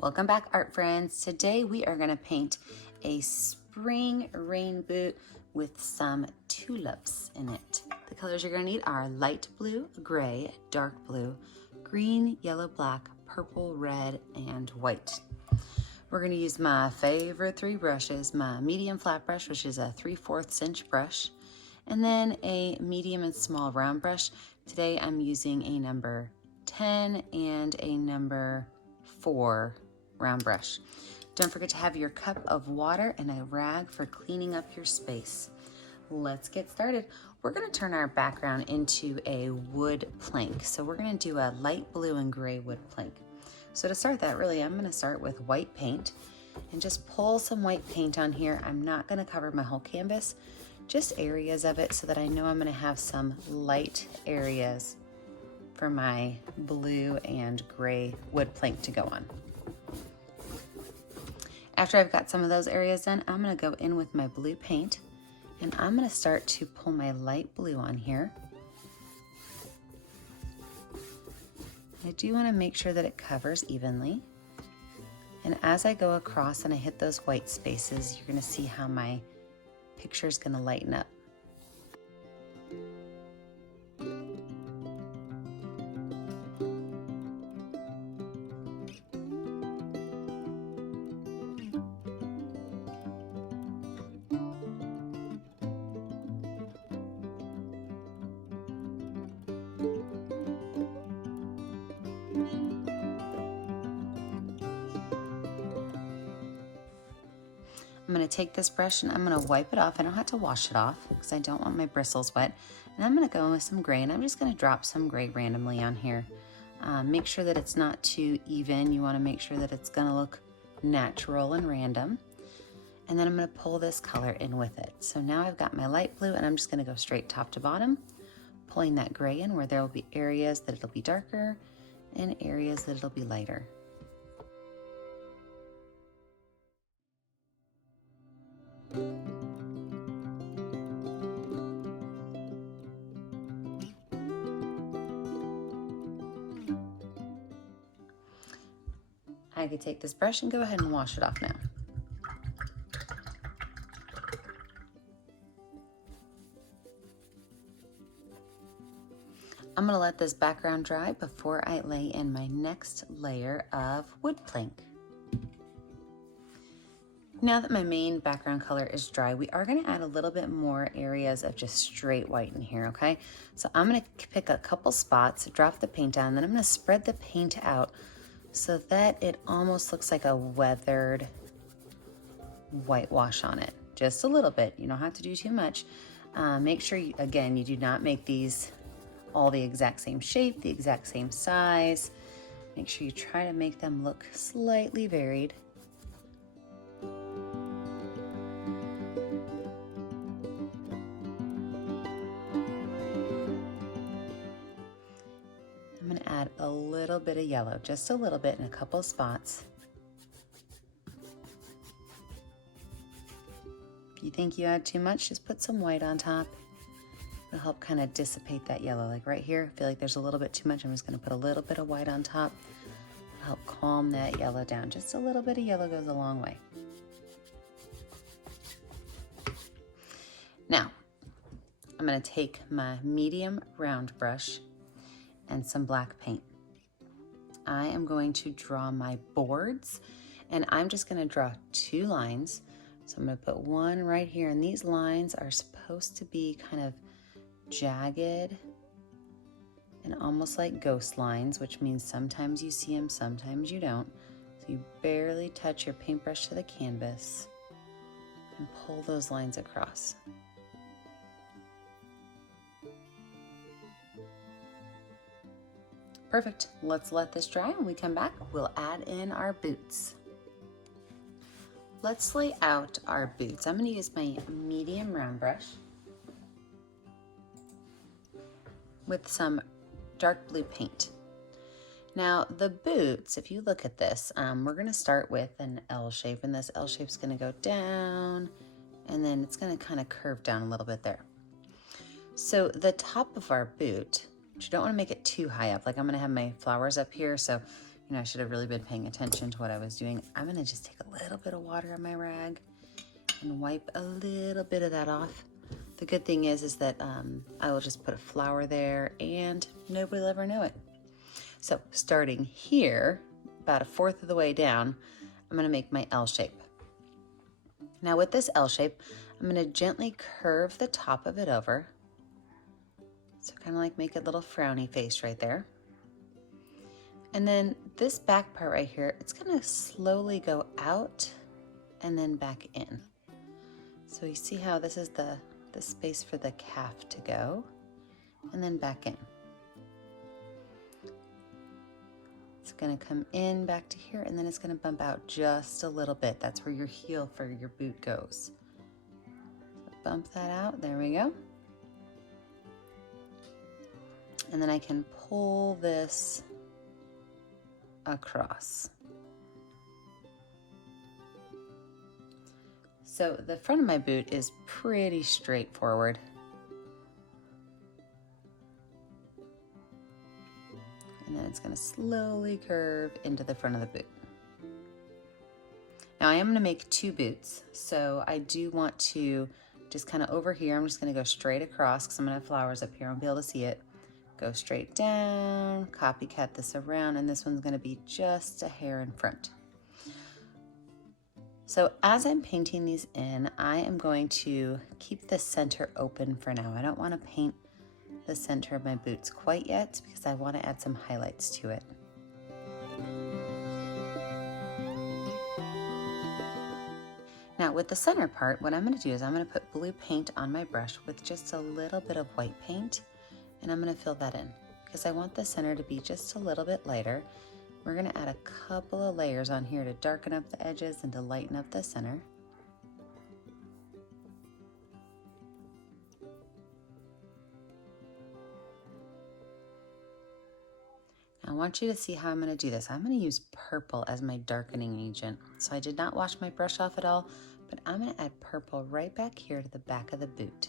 Welcome back, art friends. Today we are going to paint a spring rain boot with some tulips in it. The colors you're going to need are light blue, gray, dark blue, green, yellow, black, purple, red, and white. We're going to use my favorite three brushes, my medium flat brush, which is a 3/4 inch brush, and then a medium and small round brush. Today I'm using a number 10 and a number 4 round brush. Don't forget to have your cup of water and a rag for cleaning up your space. Let's get started. We're going to turn our background into a wood plank. So we're going to do a light blue and gray wood plank. So to start that, really, I'm going to start with white paint and just pull some white paint on here. I'm not going to cover my whole canvas, just areas of it so that I know I'm going to have some light areas for my blue and gray wood plank to go on. After I've got some of those areas done, I'm going to go in with my blue paint and I'm going to start to pull my light blue on here. I do want to make sure that it covers evenly. And as I go across and I hit those white spaces, you're going to see how my picture is going to lighten up. I'm going to take this brush and I'm going to wipe it off. I don't have to wash it off because I don't want my bristles wet. And I'm going to go in with some gray and I'm just going to drop some gray randomly on here. Make sure that it's not too even. You want to make sure that it's going to look natural and random. And then I'm going to pull this color in with it. So now I've got my light blue and I'm just going to go straight top to bottom, pulling that gray in where there will be areas that it'll be darker and areas that it'll be lighter. I could take this brush and go ahead and wash it off now. I'm going to let this background dry before I lay in my next layer of wood plank. Now that my main background color is dry, we are going to add a little bit more areas of just straight white in here, okay? So I'm going to pick a couple spots, drop the paint down, then I'm going to spread the paint out so that it almost looks like a weathered whitewash on it. Just a little bit. You don't have to do too much. Make sure, you do not make these all the exact same shape, the exact same size. Make sure you try to make them look slightly varied. I'm going to add a little bit of yellow, just a little bit in a couple spots. If you think you add too much, just put some white on top. It'll help kind of dissipate that yellow. Like right here, I feel like there's a little bit too much. I'm just going to put a little bit of white on top. It'll help calm that yellow down. Just a little bit of yellow goes a long way. Now, I'm going to take my medium round brush and some black paint. I am going to draw my boards and I'm just going to draw 2 lines. So I'm going to put one right here, and these lines are supposed to be kind of jagged and almost like ghost lines, which means sometimes you see them, sometimes you don't. So you barely touch your paintbrush to the canvas and pull those lines across. Perfect. Let's let this dry. When we come back, we'll add in our boots. Let's lay out our boots. I'm going to use my medium round brush with some dark blue paint. Now the boots, if you look at this, we're going to start with an L shape, and this L shape is going to go down and then it's going to kind of curve down a little bit there. So the top of our boot, but you don't want to make it too high up. Like I'm going to have my flowers up here, so You know, I should have really been paying attention to what I was doing. I'm gonna just take a little bit of water on my rag and wipe a little bit of that off. The good thing is that I will just put a flower there and nobody will ever know it. So starting here, about 1/4 of the way down, I'm gonna make my L shape. Now with this L shape, I'm gonna gently curve the top of it over. So kind of like make a little frowny face right there. And then this back part right here, it's gonna slowly go out and then back in. So you see how this is the space for the calf to go, and then back in. It's gonna come in back to here, and then it's gonna bump out just a little bit. That's where your heel for your boot goes. So bump that out, there we go. And then I can pull this across. So the front of my boot is pretty straightforward. And then it's going to slowly curve into the front of the boot. Now I am going to make 2 boots, so I do want to just kind of over here, I'm just going to go straight across because I'm going to have flowers up here, I'll be able to see it. Go straight down, copycat this around, and this one's going to be just a hair in front. So as I'm painting these in, I am going to keep the center open for now. I don't want to paint the center of my boots quite yet because I want to add some highlights to it. Now with the center part, what I'm going to do is I'm going to put blue paint on my brush with just a little bit of white paint, and I'm going to fill that in because I want the center to be just a little bit lighter. We're going to add a couple of layers on here to darken up the edges and to lighten up the center. Now I want you to see how I'm going to do this. I'm going to use purple as my darkening agent. So I did not wash my brush off at all, but I'm going to add purple right back here to the back of the boot.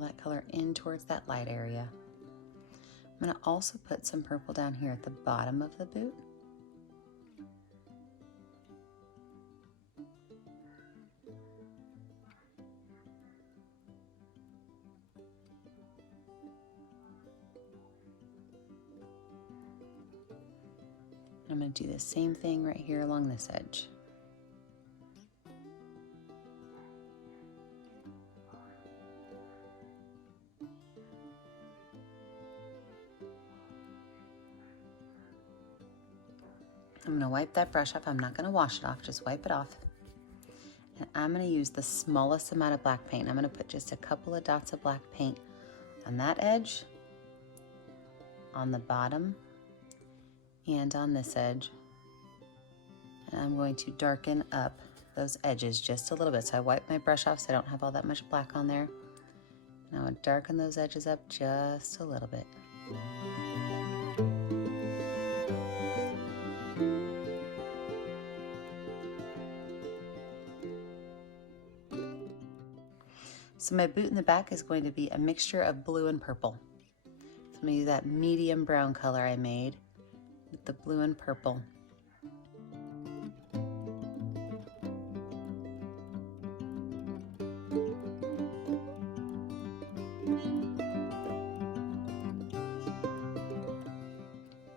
That color in towards that light area. I'm going to also put some purple down here at the bottom of the boot. And I'm going to do the same thing right here along this edge. I'm going to wipe that brush off. I'm not going to wash it off, just wipe it off. And I'm going to use the smallest amount of black paint. I'm going to put just a couple of dots of black paint on that edge, on the bottom, and on this edge. And I'm going to darken up those edges just a little bit. So I wipe my brush off so I don't have all that much black on there. And I would darken those edges up just a little bit. So my boot in the back is going to be a mixture of blue and purple. So I'm going to use that medium brown color I made with the blue and purple.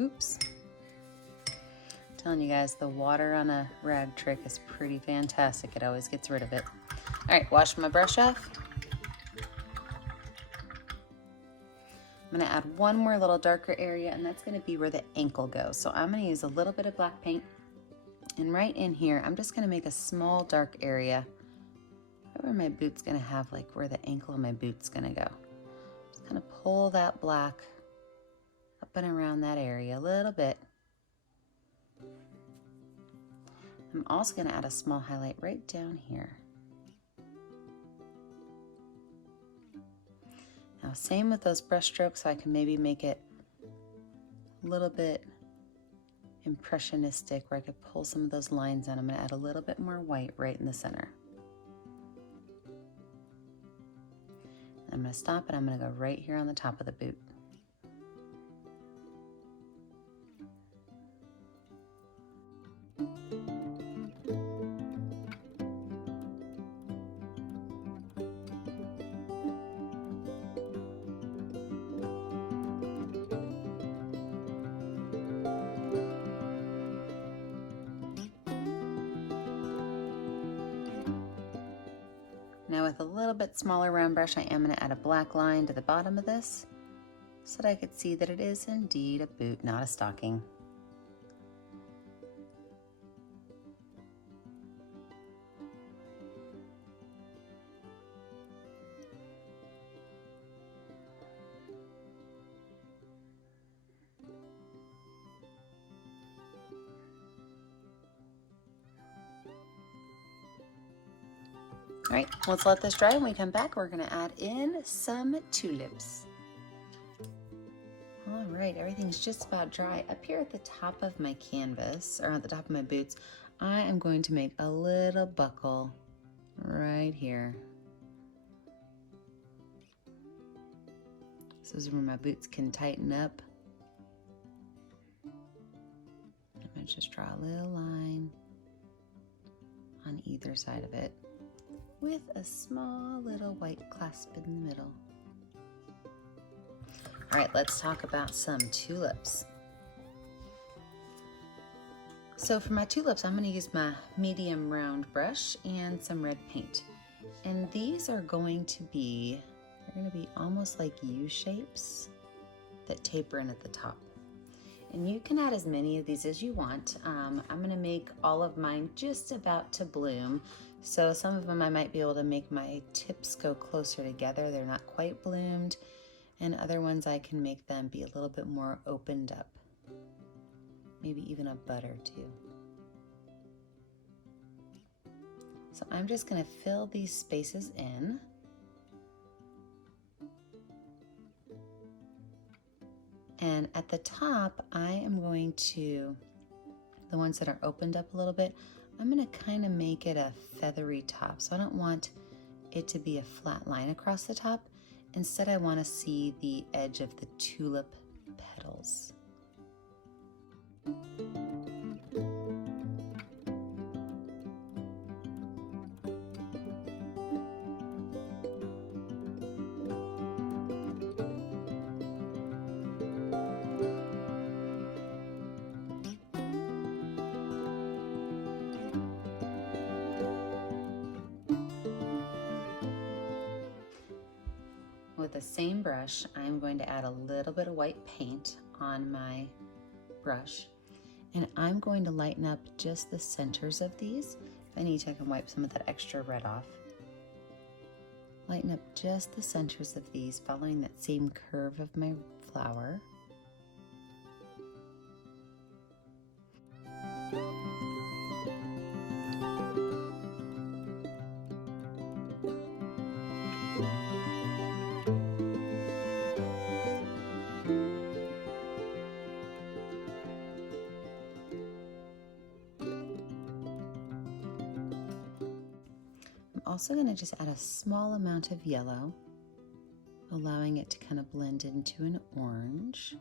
Oops. I'm telling you guys, the water on a rag trick is pretty fantastic. It always gets rid of it. All right, wash my brush off. I'm going to add one more little darker area, and that's going to be where the ankle goes. So I'm going to use a little bit of black paint, and right in here, I'm just going to make a small dark area where my boot's going to have, like where the ankle of my boot's going to go. Just kind of pull that black up and around that area a little bit. I'm also going to add a small highlight right down here. Now same with those brush strokes, so I can maybe make it a little bit impressionistic where I could pull some of those lines in. I'm going to add a little bit more white right in the center. I'm going to stop and I'm going to go right here on the top of the boot. Now with a little bit smaller round brush, I am going to add a black line to the bottom of this so that I could see that it is indeed a boot, not a stocking. All right, let's let this dry. When we come back, we're gonna add in some tulips. All right, everything's just about dry. Up here at the top of my canvas, or at the top of my boots, I am going to make a little buckle right here. This is where my boots can tighten up. I'm gonna just draw a little line on either side of it, with a small little white clasp in the middle. All right, let's talk about some tulips. So for my tulips, I'm going to use my medium round brush and some red paint. And these are going to be, they're going to be almost like U shapes that taper in at the top. And you can add as many of these as you want. I'm going to make all of mine just about to bloom. So some of them I might be able to make my tips go closer together. They're not quite bloomed. And other ones I can make them be a little bit more opened up. Maybe even a bud or two. So I'm just going to fill these spaces in. And at the top, I am going to, the ones that are opened up a little bit, I'm going to kind of make it a feathery top. So I don't want it to be a flat line across the top. Instead, I want to see the edge of the tulip petals. With the same brush, I'm going to add a little bit of white paint on my brush, and I'm going to lighten up just the centers of these. If I need to, I can wipe some of that extra red off. Lighten up just the centers of these, following that same curve of my flower. I'm also going to just add a small amount of yellow, allowing it to kind of blend into an orange.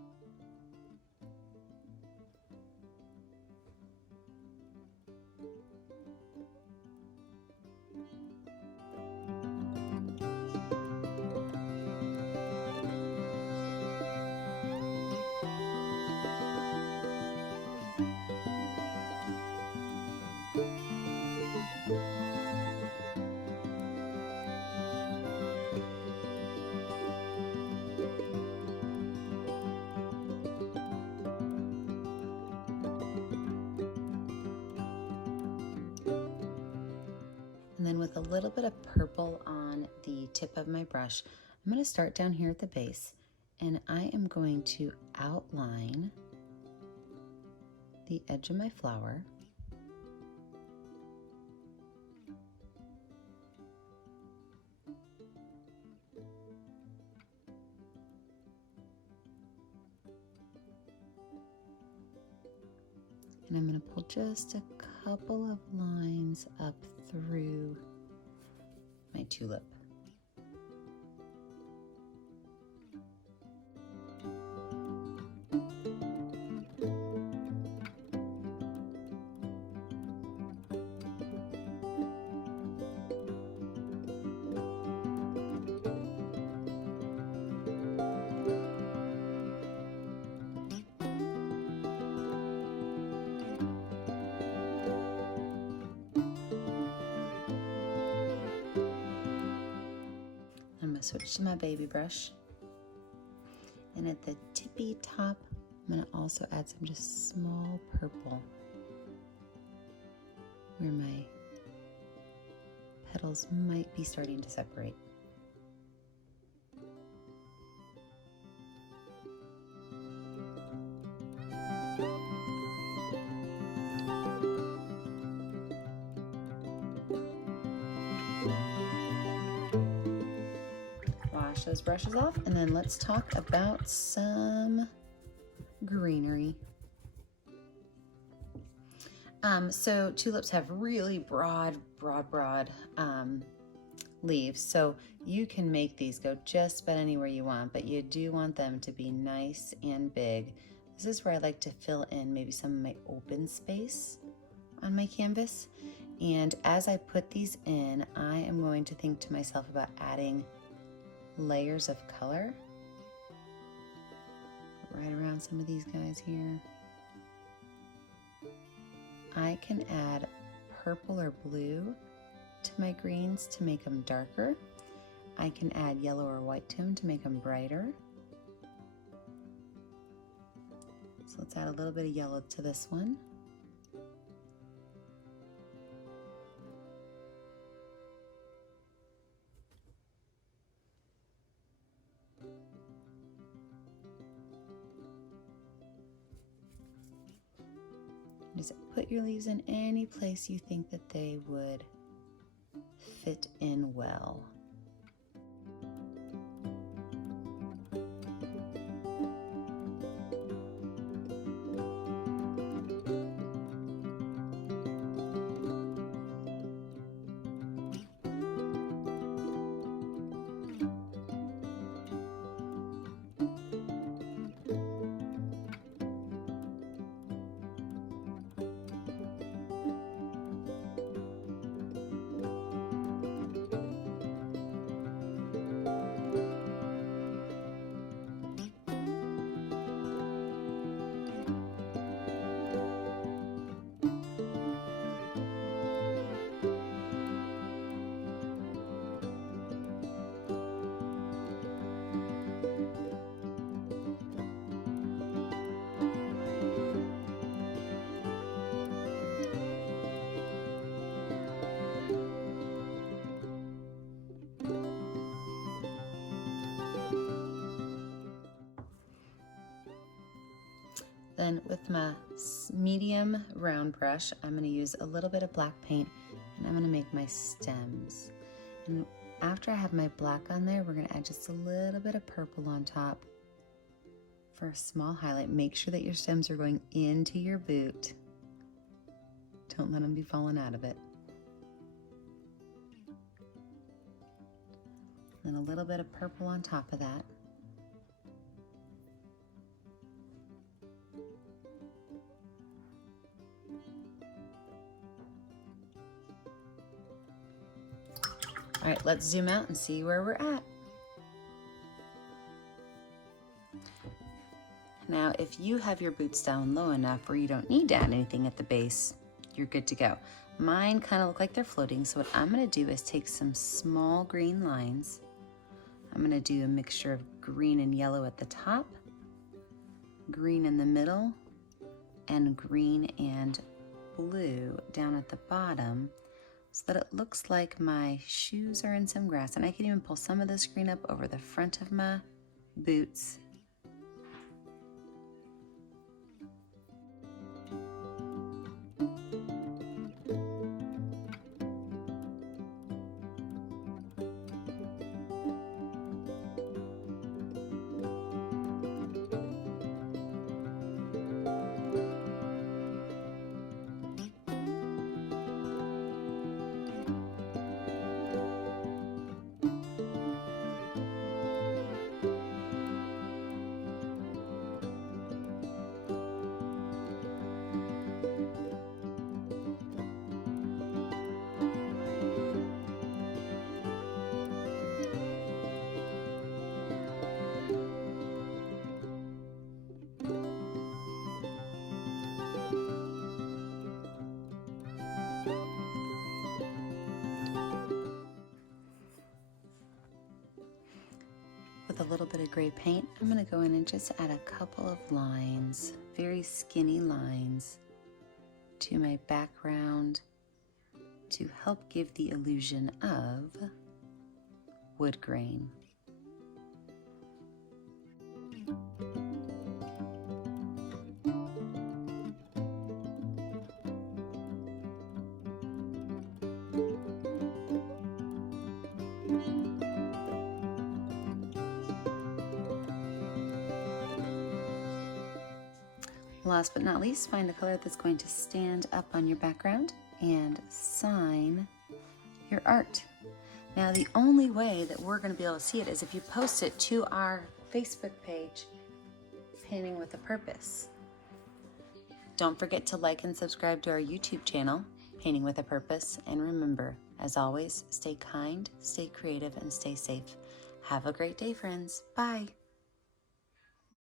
And then with a little bit of purple on the tip of my brush, I'm going to start down here at the base, and I am going to outline the edge of my flower. And I'm going to pull just a couple of lines up through my tulip. I'm going to switch to my baby brush, and at the tippy top I'm going to also add some just small purple where my petals might be starting to separate. Wash those brushes off, and then let's talk about some greenery. So tulips have really broad leaves, so you can make these go just about anywhere you want, but you do want them to be nice and big. This is where I like to fill in maybe some of my open space on my canvas. And as I put these in, I am going to think to myself about adding layers of color right around some of these guys here. I can add purple or blue to my greens to make them darker. I can add yellow or white to them to make them brighter. So let's add a little bit of yellow to this one. Just put your leaves in any place you think that they would fit in well. Then with my medium round brush, I'm going to use a little bit of black paint, and I'm going to make my stems. And after I have my black on there, we're going to add just a little bit of purple on top for a small highlight. Make sure that your stems are going into your boot. Don't let them be falling out of it. And a little bit of purple on top of that. All right, let's zoom out and see where we're at. Now, if you have your boots down low enough where you don't need to add anything at the base, you're good to go. Mine kind of look like they're floating, so what I'm gonna do is take some small green lines. I'm gonna do a mixture of green and yellow at the top, green in the middle, and green and blue down at the bottom, so that it looks like my shoes are in some grass. And I can even pull some of this green up over the front of my boots. with a little bit of gray paint, I'm going to go in and just add a couple of lines, very skinny lines, to my background to help give the illusion of wood grain. Last but not least, find a color that's going to stand up on your background and sign your art. Now, the only way that we're going to be able to see it is if you post it to our Facebook page, Painting with a Purpose. Don't forget to like and subscribe to our YouTube channel, Painting with a Purpose. And remember, as always, stay kind, stay creative, and stay safe. Have a great day, friends. Bye.